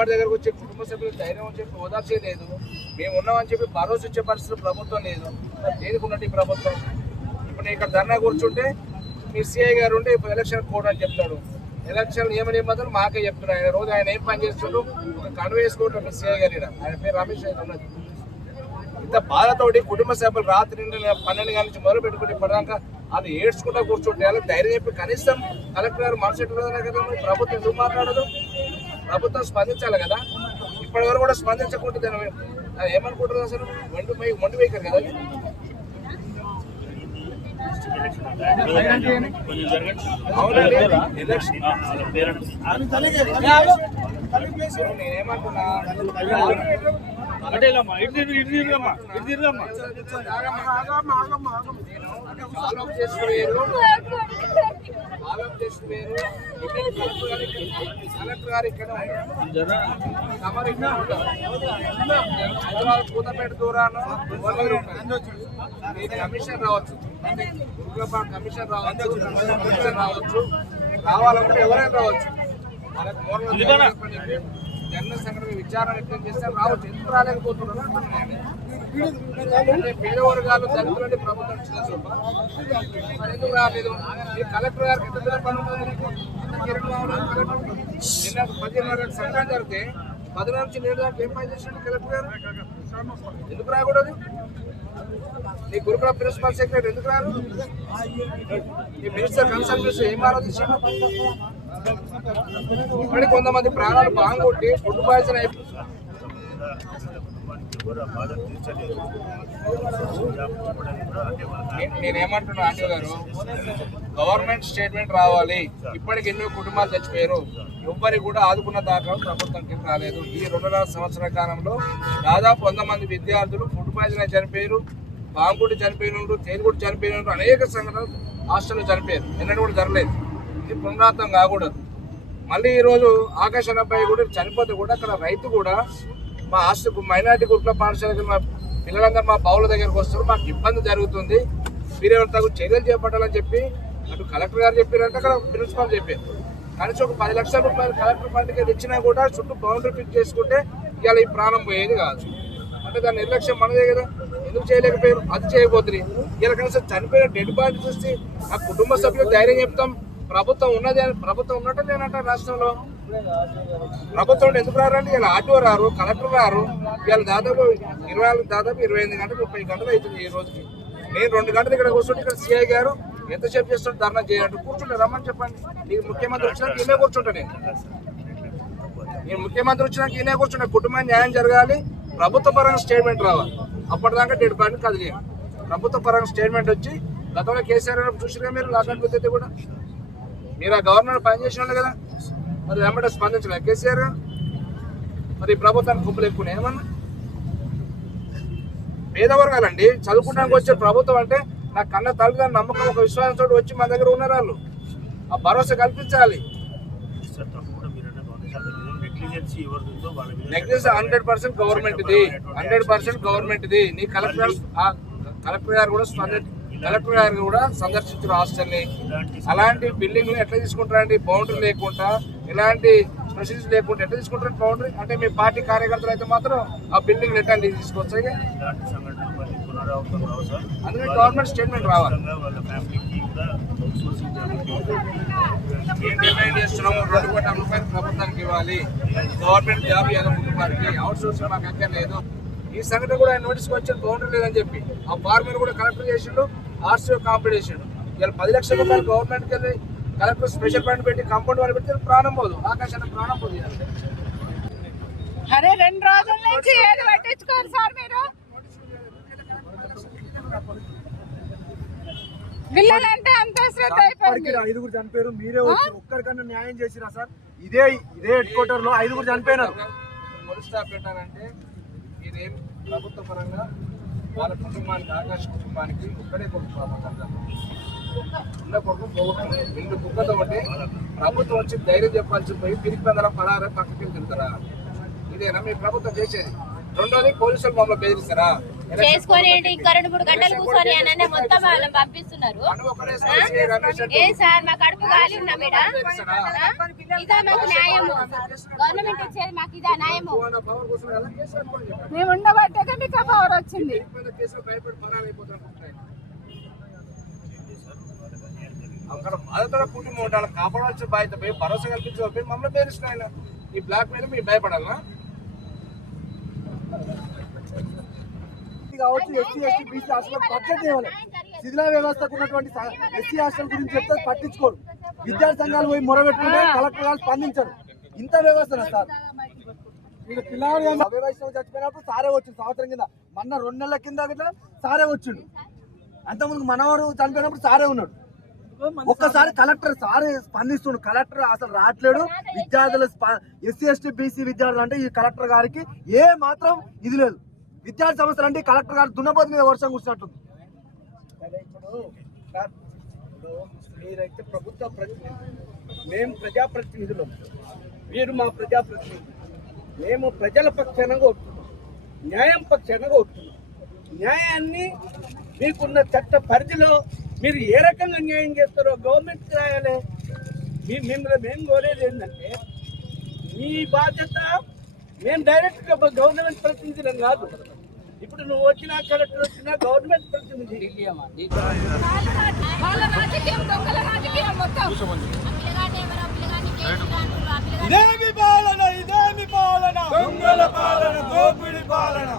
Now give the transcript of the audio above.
ఎమ్మడి దగ్గరకు వచ్చే కుటుంబ సభ్యులు ధైర్యం అని చెప్పి ఓదార్చే లేదు, మేము ఉన్నామని చెప్పి భరోసా ఇచ్చే పరిస్థితి ప్రభుత్వం లేదు. దేనికి ఉన్నట్టు ఈ ప్రభుత్వం? ఇప్పుడు నేను ఇక్కడ ధర్నా కూర్చుంటే మీ సిఐ గారు ఉంటే ఇప్పుడు ఎలక్షన్ కోడ్ అని చెప్తాడు. ఎలక్షన్ నియమ నిబంధనలు మాకే చెప్తున్నాడు. ఆయన రోజు ఆయన ఏం పని చేస్తుండ్రు, ఒక కన్ను వేసుకోవటం మీ సిఐ గారి ఆయన పేరు రమేష్ అయితే ఉన్నది. ఇంత బాధతోటి కుటుంబ సభ్యులు రాత్రి 12 గంటల నుంచి మొదలు పెట్టుకుని ఇప్పటిదాకా అది ఏడ్చుకుంటా కూర్చుంటే వాళ్ళకి ధైర్యం చెప్పి కనీసం కలెక్టర్ గారు మనసు ఎట్టుకోదనే కదా. ప్రభుత్వం ఎందుకు మాట్లాడదు? ప్రభుత్వం స్పందించాలి కదా. ఇప్పటి వరకు కూడా స్పందించకుంటుంది. ఏమనుకుంటుంది అసలు? మొండి వైఖరి కదా. నేనేమంటున్నా, కలెక్టర్ గారు ఇక్కడ హైదరాబాద్ కూతపేట దూరాను కమిషన్ రావచ్చు, కమిషన్ రావచ్చు, రావాలంటే ఎవరైనా రావచ్చు. జన సంఘటన విచారణ వ్యక్తం చేస్తే రావచ్చు. ఎందుకు రాలేకపోతున్నారు అంటే పేద వర్గాలు దళితులని ప్రభుత్వం ఇచ్చిన సొప్ప ఎందుకు రాలేదు? ఈ కలెక్టర్ గారికి ఎంత పని ఉంటుంది? నిన్న 15 సంఘటన జరిగితే 10 నుంచి 7 దాకా ఏం పని చేసినట్టు కలెక్టర్ గారు? ఎందుకు రాకూడదు? నీ గురుకుల ప్రిన్సిపల్ సెక్రటరీ ఎందుకు రారు? ఈ మినిస్టర్ కన్సల్ట్ మినిస్టర్ ఏం ఆలోచించారు? ఇప్పటికి కొంతమంది ప్రాణాలు బాగుండి ఫుడ్ పాయిజన్ అయిపోయింది. నేనేమంటున్నా ఆంటీ గారు, గవర్నమెంట్ స్టేట్మెంట్ రావాలి. ఇప్పటికి ఎన్నో కుటుంబాలు చచ్చిపోయారు, ఎవ్వరికి కూడా ఆదుకున్న దాకా ప్రభుత్వం కింద రాలేదు. ఈ 2.5 సంవత్సరాల కాలంలో దాదాపు 100 మంది విద్యార్థులు ఫుడ్ పాయిజన్ అయి చనిపోయారు, బాంబుడి చనిపోయినారు, తేలిగుడి చనిపోయినారు, అనేక సంఘటనలు హాస్టల్లో చనిపోయారు. ఎన్నడూ కూడా జరగలేదు. ఇది పునరావృతం కాకూడదు. మళ్ళీ ఈరోజు ఆకాశ అబ్బాయి కూడా చనిపోతే కూడా అక్కడ రైతు కూడా మా హాస్టల్ మైనార్టీ గురుకుల పాఠశాలకి మా పిల్లలందరూ మా బావుల దగ్గరకు వస్తారు, మాకు ఇబ్బంది జరుగుతుంది, మీరేమైనా తగు చర్యలు చేపట్టాలని చెప్పి అటు కలెక్టర్ గారు చెప్పారంటే అక్కడ ప్రిన్సిపాల్ చెప్పారు. కనీసం ఒక 10 లక్షల రూపాయలు కలెక్టర్ ఫండ్కి తెచ్చినా కూడా చుట్టూ బౌండరీ ఫిక్స్ చేసుకుంటే ఇవాళ ఈ ప్రాణం పోయేది కాదు. అంటే దాని నిర్లక్ష్యం మనదే కదా. ఎందుకు చేయలేకపోయారు? అది చేయబోతుంది. ఇలా కనీసం చనిపోయిన డెడ్ బాడీ చూసి ఆ కుటుంబ సభ్యులకు ధైర్యం చెప్తాం. ప్రభుత్వం ఉన్నది అని ప్రభుత్వం ఉన్నట్టు నేనంట. రాష్ట్రంలో ప్రభుత్వం ఎందుకు రారండి? ఇలా ఆటో రారు, కలెక్టర్ రారు. ఇవాళ దాదాపు 25 గంటలు 30 గంటలు అవుతుంది ఈ రోజుకి. నేను 2 గంటలు ఇక్కడ కూర్చుంటే ఇక్కడ సిఐ గారు ఎంతసేపు చేస్తుంటే ధర్నా చేయాలంటే కూర్చుంటే రమ్మని చెప్పండి. నీకు ముఖ్యమంత్రి వచ్చినాక ఈయనే కూర్చుంటా. నేను ముఖ్యమంత్రి వచ్చినాక ఈయనే కూర్చుంటా. కుటుంబానికి న్యాయం జరగాలి, ప్రభుత్వ పరంగా స్టేట్మెంట్ రావాలి. అప్పటిదాకా డెడ్ బాడీని కదిలేదు. ప్రభుత్వ పరంగా స్టేట్మెంట్ వచ్చి గతంలో కేసీఆర్ చూసిగా మీరు లాక్డౌన్ పెడితే కూడా మీరు ఆ గవర్నమెంట్ పనిచేసిన వాళ్ళు కదా, మరి వెంబడే స్పందించలేదు కేసీఆర్. మరి ప్రభుత్వానికి కుప్పలు ఎక్కువ ఏమన్నా పేదవర్గాలండి చదువుకోవడానికి వచ్చే ప్రభుత్వం అంటే నా కన్న తల్లిదండ్రుల నమ్మకం ఒక విశ్వాసంతో వచ్చి మా దగ్గర ఉన్నారు. వాళ్ళు ఆ భరోసా కల్పించాలి. నెగ్లిజెన్స్ 100% గవర్నమెంట్ ఇది, 100% గవర్నమెంట్ ఇది. నీ కలెక్టర్ గారు కూడా సందర్శించారు హాస్టల్ని. అలాంటి బిల్డింగ్లు ఎట్లా తీసుకుంటారండి? బౌండరీ లేకుండా, ఎలాంటి ప్రొసీజర్స్ లేకుండా ఎట్లా తీసుకుంటారు బౌండరీ? అంటే మీ పార్టీ కార్యకర్తలు అయితే మాత్రం ఆ బిల్డింగ్ ఎట్లా తీసుకోవచ్చు? అందుకే గవర్నమెంట్ స్టేట్మెంట్ రావాలి. ఏం డిమాండ్ చేస్తున్నాము? 2 కోట్ల రూపాయలు ప్రభుత్వానికి ఇవ్వాలి, గవర్నమెంట్ జాబ్ ఇవ్వాలి కుటుంబానికి, అవుట్ సోర్సింగ్ మాకు ఎక్కడ లేదు. ఈ సంఘటన కూడా ఆయన నోటీస్కి వచ్చిన బౌండరీ లేదని చెప్పి ఆ ఫార్మర్ కూడా కలెక్టర్ చేసిండు, ఆర్సీఓ కాంప్లీట్ చేసిండు. ఇలా 10 లక్షల రూపాయలు గవర్నమెంట్కి వెళ్ళి కలెక్టర్ స్పెషల్ ఫండ్ పెట్టి కాంపౌండ్ వాళ్ళు పెడితే ప్రాణం పోదు, ఆకాశానికి ప్రాణం పోదు. అరే 2 రోజుల నుంచి ఏది పట్టించుకోరు సార్ మీరు. పిల్లలంటే అంత శ్రద్ధ అయిపోయింది. 5 చనిపోయారు, మీరే వచ్చి ఒక్కరికన్నా న్యాయం చేసిరా సార్? ఇదే హెడ్ క్వార్టర్ లో 5 చనిపోయినారు. పోలీస్ స్టాఫ్ పెట్టారంటే ఇదేం ప్రభుత్వ పరంగా వాళ్ళ కుటుంబానికి, ఆకాశ కుటుంబానికి ఒక్కడే కొడుకు ఉన్న కొడుకు పోగొట్టారు. 2 కుక్కతో ఉంటే ప్రభుత్వం వచ్చి ధైర్యం చెప్పాల్సి పోయి పిరికి పందరం పడారా పక్కకి తింటారా? ఇదేనా మీ ప్రభుత్వం చేసేది? రెండోది పోలీసులు మమ్మల్ని బెదిరిస్తారా? చేసుకొని ఏంటి ఇంకా 2-3 గంటలు కూర్చొని అని మొత్తం వాళ్ళని పంపిస్తున్నారు. ఏ సార్ మా కడుపు గాలి ఉన్నా మేడం, ఇదా మాకు న్యాయము? గవర్నమెంట్ ఇచ్చేది మాకు ఇదా న్యాయము? మేము ఉండబట్టే మీకు పవర్ వచ్చింది. అక్కడ బాధతో కుటుంబం ఉండాలి, కాపాడాల్సిన బాధ్యత పోయి భరోసా కల్పించే మమ్మల్ని పేరుస్తున్న ఆయన ఈ బ్లాక్ మీద మీరు భయపడాలా? కావచ్చు SC ST BC hostel budget ఇవ్వాలి. శిథిల వ్యవస్థకు ఉన్నటువంటి ఎస్సీ హాస్టల్ గురించి చెప్తే పట్టించుకోరు. విద్యార్థి సంఘాలు పోయి మొరబెట్టుకుంటే కలెక్టర్ గారు స్పందించరు. ఇంత వ్యవస్థ సార్. పిల్లలు వైష్ణవ్ చచ్చిపోయినప్పుడు సారే వచ్చింది సంవత్సరం కింద, మొన్న 2 నెలల కింద గిట్లా సారే వచ్చిండు. అంతకుముందు మనవారు చనిపోయినప్పుడు సారే ఉన్నాడు. ఒక్కసారి కలెక్టర్ సారే స్పందిస్తుండు. కలెక్టర్ అసలు రావట్లేడు. విద్యార్థులు ఎస్సీ ఎస్టీ బీసీ విద్యార్థులు అంటే ఈ కలెక్టర్ గారికి ఏ మాత్రం ఇది లేదు. విద్యార్థి సమస్యలు అంటే కలెక్టర్ గారు దున్నపోతు మీద వర్షం కూర్చున్నట్టుంది. మీరైతే ప్రభుత్వ ప్రతినిధులు, మేము ప్రజాప్రతినిధులు, మీరు మా ప్రజాప్రతినిధులు. మేము ప్రజల పక్షాన కోరుతున్నాం, న్యాయం పక్షాన కోరుతున్నాం. న్యాయాన్ని మీకున్న చట్ట పరిధిలో మీరు ఏ రకంగా న్యాయం చేస్తారో గవర్నమెంట్ రాయాలి. మిమ్మల్ని మేము కోరేది ఏంటంటే మీ బాధ్యత. మేము డైరెక్ట్గా గవర్నమెంట్ ప్రతినిధులం కాదు. ఇప్పుడు నువ్వు వచ్చినా కలెక్టర్ వచ్చినా గవర్నమెంట్ ప్రతినిధి. వాళ్ళ రాజకీయం దొంగల రాజకీయం మొత్తం. ఇదేమి పాలన, ఇదేమి పాలన, దొంగల పాలన, దోపిడి పాలన.